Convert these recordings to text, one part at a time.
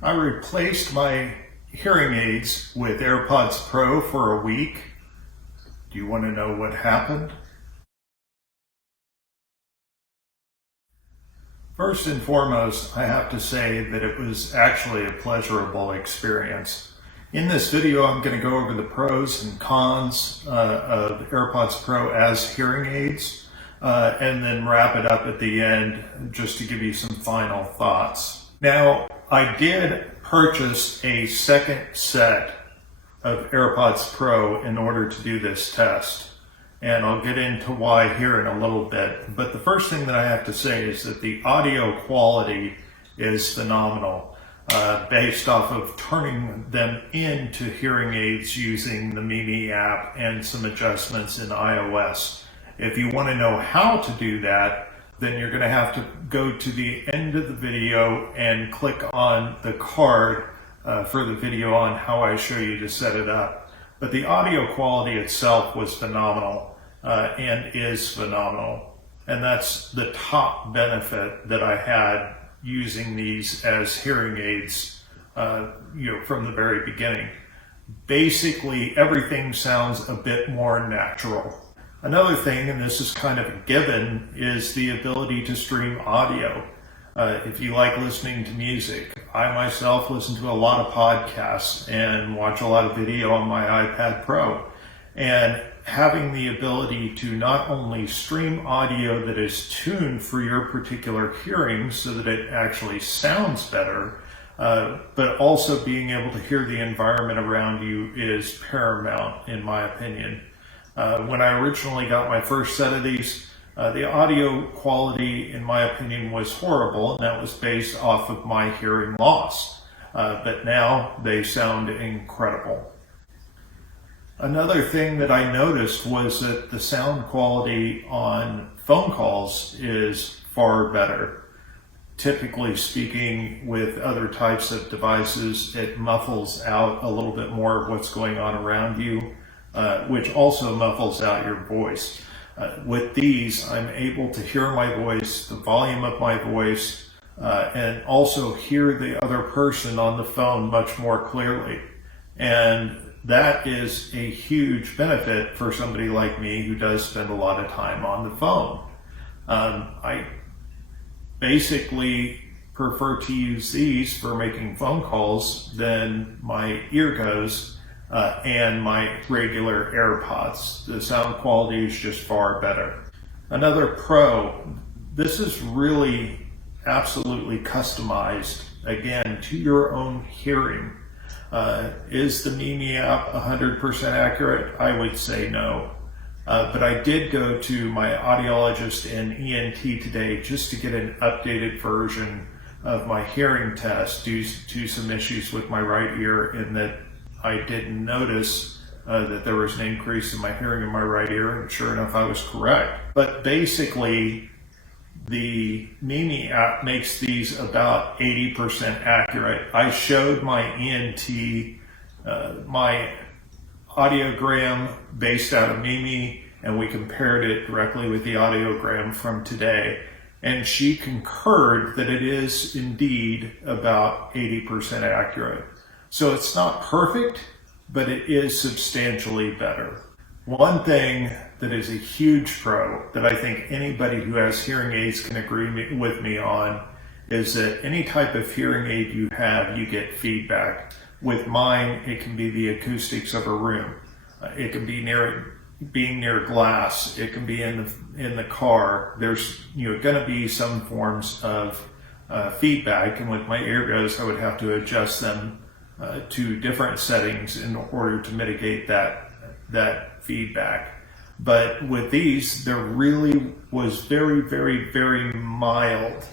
I replaced my hearing aids with AirPods Pro for a week. Do you want to know what happened? First and foremost, I have to say that it was actually a pleasurable experience. In this video, I'm going to go over the pros and cons of AirPods Pro as hearing aids, and then wrap it up at the end just to give you some final thoughts. Now, I did purchase a second set of AirPods Pro in order to do this test, and I'll get into why here in a little bit. But the first thing that I have to say is that the audio quality is phenomenal, based off of turning them into hearing aids using the Mimi app and some adjustments in iOS. If you want to know how to do that, then you're going to have to go to the end of the video and click on the card for the video on how I show you to set it up. But the audio quality itself was phenomenal and is phenomenal. And that's the top benefit that I had using these as hearing aids from the very beginning. Basically, everything sounds a bit more natural. Another thing, and this is kind of a given, is the ability to stream audio. If you like listening to music, I myself listen to a lot of podcasts and watch a lot of video on my iPad Pro. And having the ability to not only stream audio that is tuned for your particular hearing so that it actually sounds better, but also being able to hear the environment around you is paramount in my opinion. When I originally got my first set of these, the audio quality, in my opinion, was horrible, and that was based off of my hearing loss. But now they sound incredible. Another thing that I noticed was that the sound quality on phone calls is far better. Typically speaking, with other types of devices, it muffles out a little bit more of what's going on around you, which also muffles out your voice. With these, I'm able to hear my voice, the volume of my voice, and also hear the other person on the phone much more clearly. And that is a huge benefit for somebody like me who does spend a lot of time on the phone. I basically prefer to use these for making phone calls than my earbuds and my regular AirPods. The sound quality is just far better. Another pro, this is really absolutely customized, again, to your own hearing. Is the Mimi app 100% accurate? I would say no. But I did go to my audiologist and ENT today just to get an updated version of my hearing test due to some issues with my right ear, in that I didn't notice that there was an increase in my hearing in my right ear, and sure enough, I was correct. But basically, the Mimi app makes these about 80% accurate. I showed my ENT my audiogram based out of Mimi, and we compared it directly with the audiogram from today. And she concurred that it is indeed about 80% accurate. So it's not perfect, but it is substantially better. One thing that is a huge pro that I think anybody who has hearing aids can agree with me on is that any type of hearing aid you have, you get feedback. With mine, it can be the acoustics of a room. It can be being near glass. It can be in the car. There's going to be some forms of feedback, and with my earbuds, I would have to adjust them to different settings in order to mitigate that feedback. But with these, there really was very, very, very mild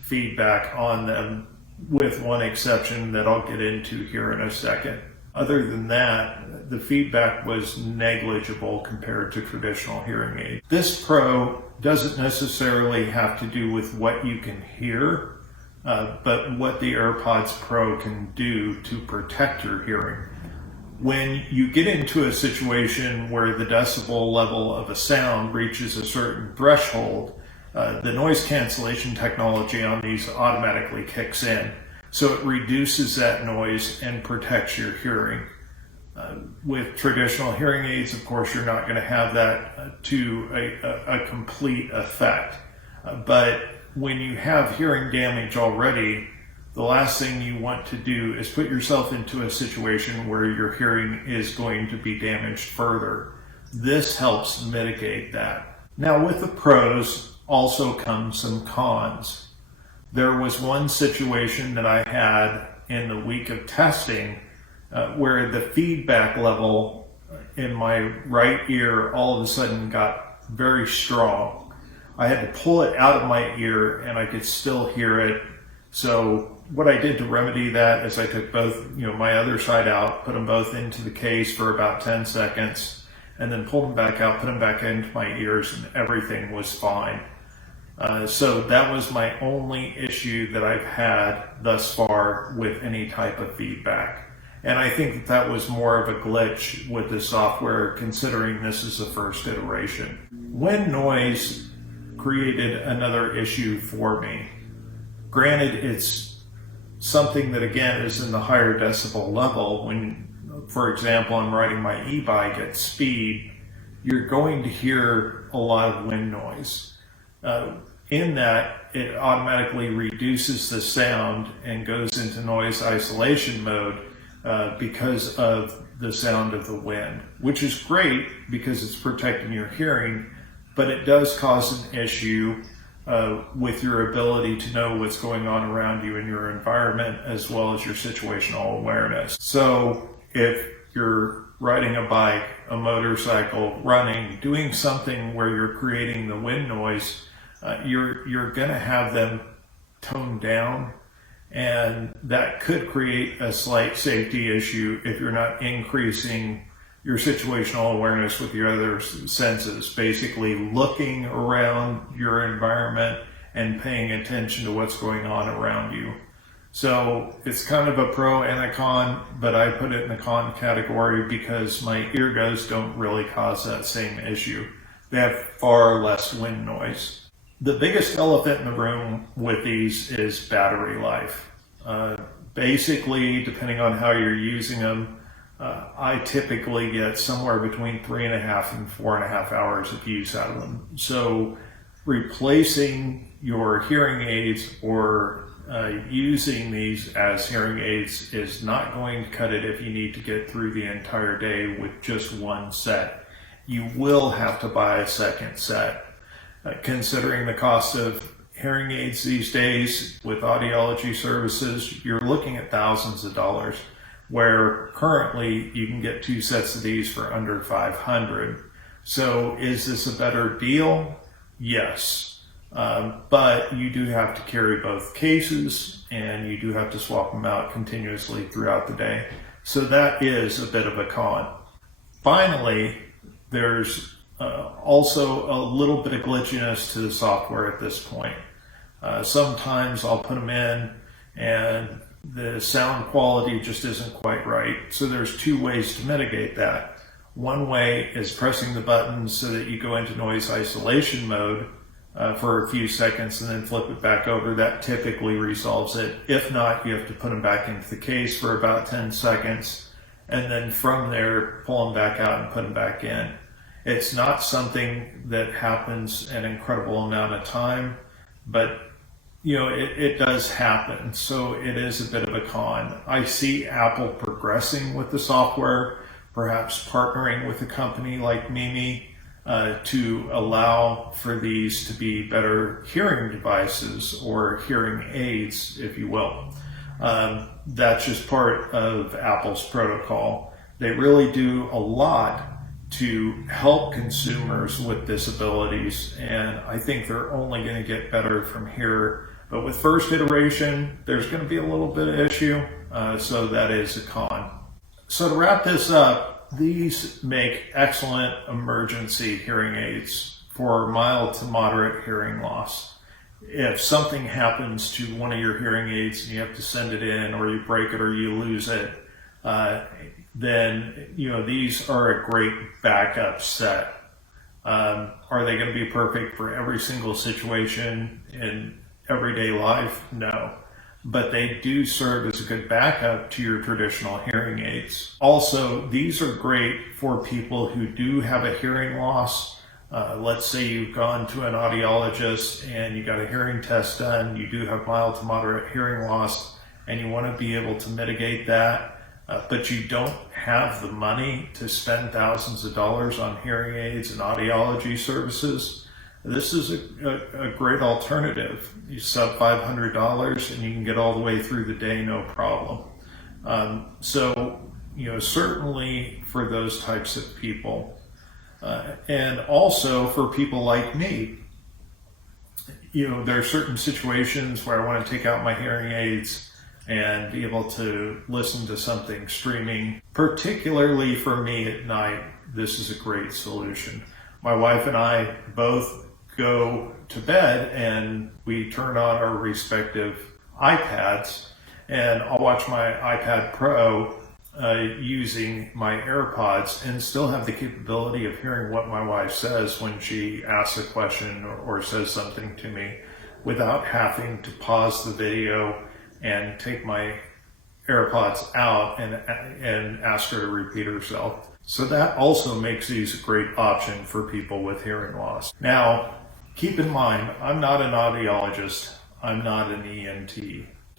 feedback on them, with one exception that I'll get into here in a second. Other than that, the feedback was negligible compared to traditional hearing aids. This Pro doesn't necessarily have to do with what you can hear, but what the AirPods Pro can do to protect your hearing. When you get into a situation where the decibel level of a sound reaches a certain threshold, the noise cancellation technology on these automatically kicks in. So it reduces that noise and protects your hearing. With traditional hearing aids, of course, you're not going to have that to a complete effect. But when you have hearing damage already, the last thing you want to do is put yourself into a situation where your hearing is going to be damaged further. This helps mitigate that. Now, with the pros also come some cons. There was one situation that I had in the week of testing where the feedback level in my right ear all of a sudden got very strong. I had to pull it out of my ear and I could still hear it. So what I did to remedy that is I took both, my other side out, put them both into the case for about 10 seconds, and then pulled them back out, put them back into my ears, and everything was fine. So that was my only issue that I've had thus far with any type of feedback. And I think that was more of a glitch with the software, considering this is the first iteration. Wind noise created another issue for me. Granted, it's something that, again, is in the higher decibel level. When, for example, I'm riding my e-bike at speed, you're going to hear a lot of wind noise. In that, it automatically reduces the sound and goes into noise isolation mode because of the sound of the wind, which is great because it's protecting your hearing, but it does cause an issue with your ability to know what's going on around you in your environment, as well as your situational awareness. So if you're riding a bike, a motorcycle, running, doing something where you're creating the wind noise, you're going to have them toned down, and that could create a slight safety issue if you're not increasing your situational awareness with your other senses, basically looking around your environment and paying attention to what's going on around you. So it's kind of a pro and a con, but I put it in the con category because my earbuds don't really cause that same issue. They have far less wind noise. The biggest elephant in the room with these is battery life. Basically, depending on how you're using them, I typically get somewhere between 3.5 and 4.5 hours of use out of them. So replacing your hearing aids or using these as hearing aids is not going to cut it if you need to get through the entire day with just one set. You will have to buy a second set. Considering the cost of hearing aids these days with audiology services, you're looking at thousands of dollars, where currently you can get 2 sets of these for under $500. So is this a better deal? Yes. But you do have to carry both cases, and you do have to swap them out continuously throughout the day. So that is a bit of a con. Finally, there's also a little bit of glitchiness to the software at this point. Sometimes I'll put them in and the sound quality just isn't quite right. So there's 2 ways to mitigate that. One way is pressing the buttons so that you go into noise isolation mode for a few seconds and then flip it back over. That typically resolves it. If not, you have to put them back into the case for about 10 seconds, and then from there pull them back out and put them back in. It's not something that happens an incredible amount of time, but it does happen. So it is a bit of a con. I see Apple progressing with the software, perhaps partnering with a company like Mimi to allow for these to be better hearing devices or hearing aids, if you will. That's just part of Apple's protocol. They really do a lot to help consumers with disabilities, and I think they're only going to get better from here. But with first iteration, there's going to be a little bit of issue, so that is a con. So to wrap this up, these make excellent emergency hearing aids for mild to moderate hearing loss. If something happens to one of your hearing aids and you have to send it in, or you break it or you lose it, then these are a great backup set. Are they going to be perfect for every single situation in everyday life? No. but they do serve as a good backup to your traditional hearing aids. Also, these are great for people who do have a hearing loss. Let's say you've gone to an audiologist and you got a hearing test done, you do have mild to moderate hearing loss, and you want to be able to mitigate that, but you don't have the money to spend thousands of dollars on hearing aids and audiology services. This is a great alternative. You sub $500 and you can get all the way through the day, no problem. So, certainly for those types of people. And also for people like me, there are certain situations where I want to take out my hearing aids and be able to listen to something streaming. Particularly for me at night, this is a great solution. My wife and I both go to bed and we turn on our respective iPads, and I'll watch my iPad Pro using my AirPods and still have the capability of hearing what my wife says when she asks a question or says something to me without having to pause the video and take my AirPods out and ask her to repeat herself. So that also makes these a great option for people with hearing loss. Now, keep in mind, I'm not an audiologist. I'm not an ENT.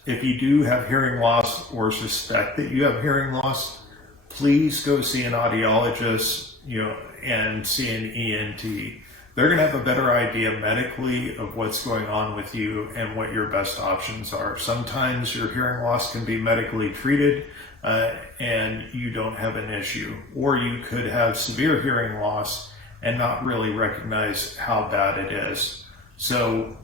If you do have hearing loss or suspect that you have hearing loss, please go see an audiologist, and see an ENT. They're going to have a better idea medically of what's going on with you and what your best options are. Sometimes your hearing loss can be medically treated and you don't have an issue. Or you could have severe hearing loss and not really recognize how bad it is. So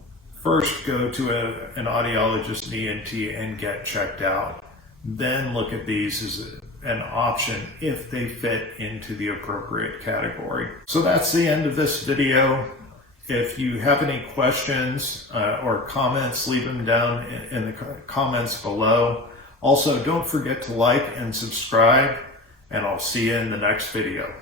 first go to an audiologist and ENT and get checked out. Then look at these as an option if they fit into the appropriate category. So that's the end of this video. If you have any questions or comments, leave them down in the comments below. Also, don't forget to like and subscribe, and I'll see you in the next video.